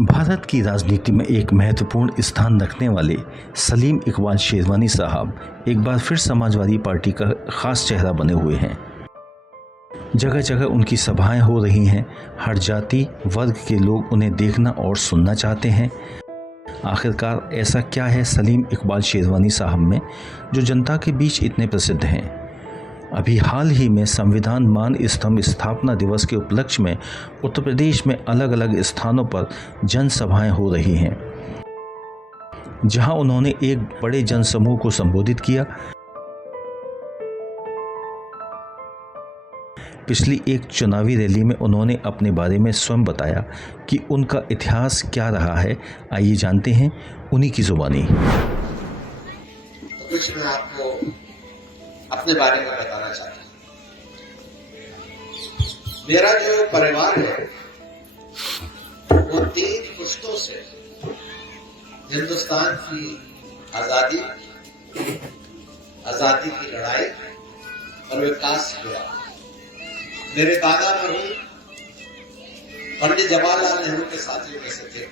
भारत की राजनीति में एक महत्वपूर्ण स्थान रखने वाले सलीम इकबाल शेरवानी साहब एक बार फिर समाजवादी पार्टी का खास चेहरा बने हुए हैं। जगह जगह उनकी सभाएं हो रही हैं। हर जाति वर्ग के लोग उन्हें देखना और सुनना चाहते हैं। आखिरकार ऐसा क्या है सलीम इकबाल शेरवानी साहब में जो जनता के बीच इतने प्रसिद्ध हैं? अभी हाल ही में संविधान मान स्तंभ स्थापना दिवस के उपलक्ष्य में उत्तर प्रदेश में अलग अलग स्थानों पर जनसभाएं हो रही हैं, जहां उन्होंने एक बड़े जनसमूह को संबोधित किया। पिछली एक चुनावी रैली में उन्होंने अपने बारे में स्वयं बताया कि उनका इतिहास क्या रहा है। आइए जानते हैं उन्हीं की जुबानी। कुछ मैं आपको अपने बारे में बताना चाहता हूं। मेरा जो परिवार है वो 3 पुश्तों से हिंदुस्तान की आजादी की लड़ाई और विकास से जुड़ा। मेरे दादा मरहूम पंडित जवाहरलाल नेहरू के साथियों में से थे।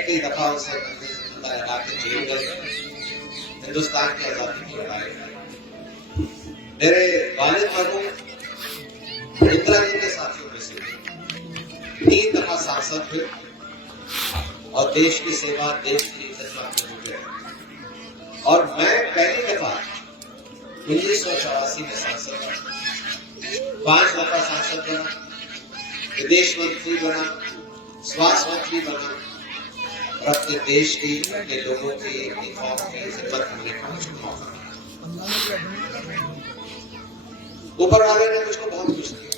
कई दफा उसे लगा के जेल गए हिंदुस्तान की आजादी की लड़ाई। मेरे वालिद मरहूम इंदिरा जी के साथियों में से 3 दफा सांसद हुए और देश की सेवा, देश की खिदमत में जुटे। और मैं पहली दफा 1984 में सांसद बना, 5 दफा सांसद बना, विदेश मंत्री बना, स्वास्थ्य मंत्री बना और अपने देश की, अपने लोगों की कौम की खिदमत करने का मुझको मौका मिला। ऊपर वाले ने मुझको बहुत कुछ दिया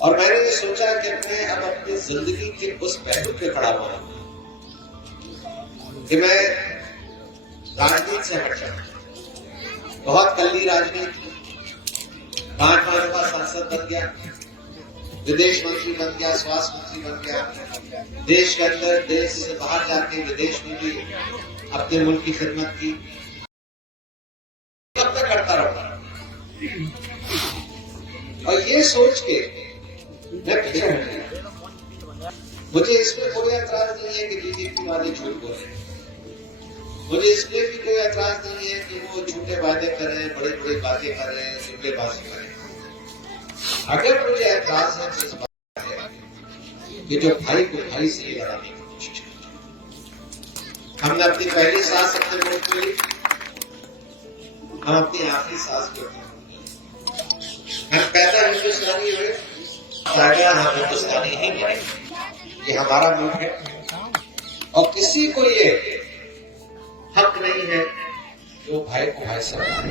और मैंने ये सोचा कि मैं अब अपनी जिंदगी के उस पहलू पे खड़ा हुआ कि मैं राजनीति से हट जाऊं। बहुत कल्ली राजनीति, 5 दफा सांसद बन गया, विदेश मंत्री बन गया, स्वास्थ्य मंत्री बन गया, देश के अंदर, देश से बाहर जाके विदेश में भी अपने मुल्क की खिदमत की। कब तक करता रहूंगा? और ये सोच के मैं पीछे हट गया। मुझे इसमें कोई ऐतराज नहीं है कि बीजेपी वाले झूठ बोले, मुझे इसमें भी कोई ऐतराज नहीं है कि वो झूठे वादे कर रहे हैं, बड़ी बड़ी बातें कर रहे हैं, जुमलेबाजी कर रहे हैं। अगर मुझे ऐतराज है तो इस बात है कि जो भाई को भाई से लड़ाने की कोशिश करते। हमने अपनी पहली सांस अपने मुल्क में ली, हम अपनी आखिरी सांस पे हम पैदा हिंदुस्तानी हुए, हम हिंदुस्तानी ही बने। ये हमारा मुल्क है और किसी को ये हक नहीं है जो भाई को भाई से लड़ाए।